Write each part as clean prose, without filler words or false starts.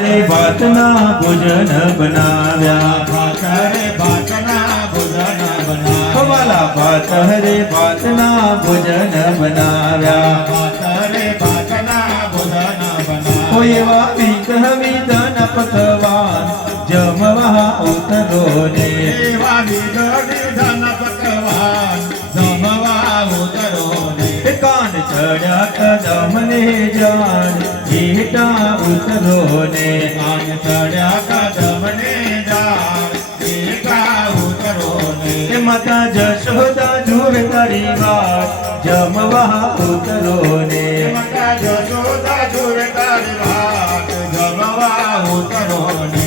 ભાતના ભોજન બનાવ્યા ભાત રે ભાતના ભોજન બનાવ્યા વાલા ભાત હરે ભાતના ભોજન બનાવ્યા ભાત રે ભાતના ભોજન બનાવ્યા કોઈ એવા વિધન પકવાન જમવા ઉતરો ને એવા વિધન પકવાન જમવા ઉતરો ને કાન ચડ્યા કદમ ને જાણ હેઠા ઉતરો ને કાન ચડ્યા કદમ ને જાણ હેઠા ઉતરો ને માતા જશોદા જુએ તારી વાત જમવા ઉતરો ને માતા જશોદા જુએ તારી વાત જમવા ઉતરો ને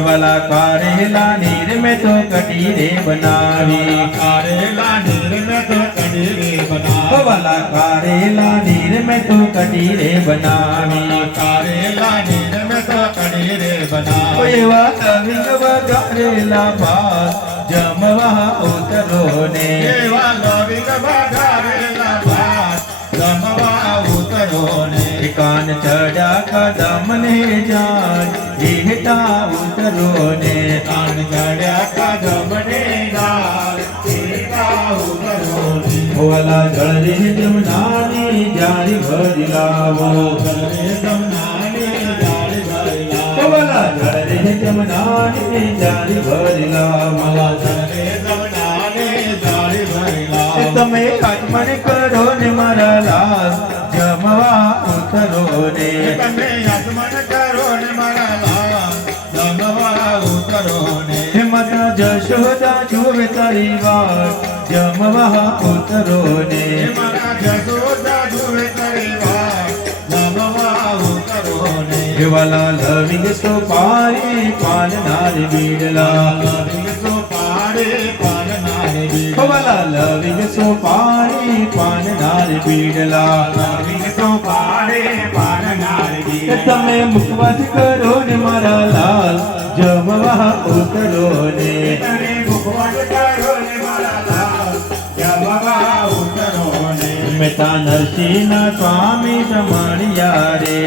વાલા કારેલા નીર મેં તો કટી રે બનાવી કારેલા નીર મેં તો કડી રે બનાવી વાલા કારેલા નીર મેં તો કટી રે બનાવી કારેલા નીર મેં તો કડી રે બનાવી એવા લવિંગ વઘારેલા ભાત જમવા ઉતરો ને એવા લવિંગ વઘારેલા ભાત જમવા ઉતરો ને કાન ચડ્યા કદમ ને જાણ હેઠા ઉતરો ને કાન ચડ્યા કદમ ને જાણ હેઠા ઉતરો ને વાલા જળરે જમનાની જાળી ભરી લાવો જળરે જમનાની જાળી ભરી લાવો વાલા જળરે જમનાની જાળી ભરી લાવો જળરે જમનાની જાળી ભરી લાવો તમે આગમન કરો ને મારા લાલ જમવા ઉતરો ને તમે આગમન કરો ને મારા લાલ જમવા ઉતરો ને હે માતા જશોદા જુએ તારી વાત જમવા ઉતરો ને મારા જશોદા જુએ તારી વાત જમવા ઉતરો ને હે વાલા લવિંગ સોપારી પાનનાર બીડલા લવિંગ સોપારી પાનનાર બીડલા વાલા લવિંગ સોપારી પાનનાર બીડલા લવિંગ સોપારી પાનનાર બીડલા તમે મુખવાસ કરો ને મારા લાલ જમવા ઉતરો ને તમે મુખવાસ કરો ને મારા લાલ જમવા ઉતરો ને મેતા નરસિંહના સ્વામી સમાણિયા રે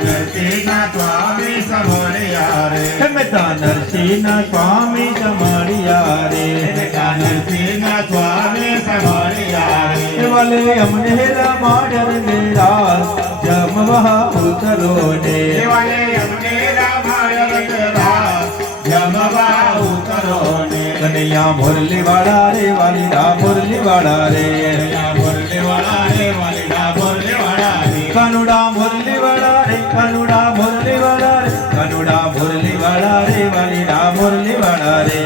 નરસિંહના સ્વામી સમણિયા રે મેતા નરસિંહના સ્વામી સમાણિયા રે નરસિંહના સ્વામી સમણિયા રે વાલે અમને રામાડર મેરા જમવા ઉતરો ને દેવાલે અમને રામાયણ કરા જમવા ઉતરો ને કનૈયા મુરલી વાળા રે વાલીડા મુરલી વાળા રે મુરલી વાળા રે વાલીડા મુરલી વાળા રે કાનુડા મુરલી વાળા રે કાનુડા મુરલી વાળા રે કાનુડા મુરલી વાળા રે વાલીડા મુરલી વાળા રે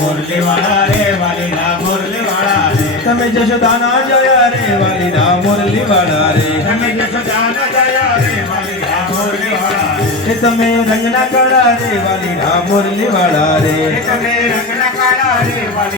મુરલી વાળા રે વાલીડા મુરલી વાળા રે તમે જશોદાના જયા રે વાલીડા મુરલી વાળા રે તમે જશોદાના જયા રે વાલીડા મુરલી વાળા રે તમે રંગના કાળા રે વાલીડા મુરલી વાળા રે તમે રંગના કાળા રે વાલીડા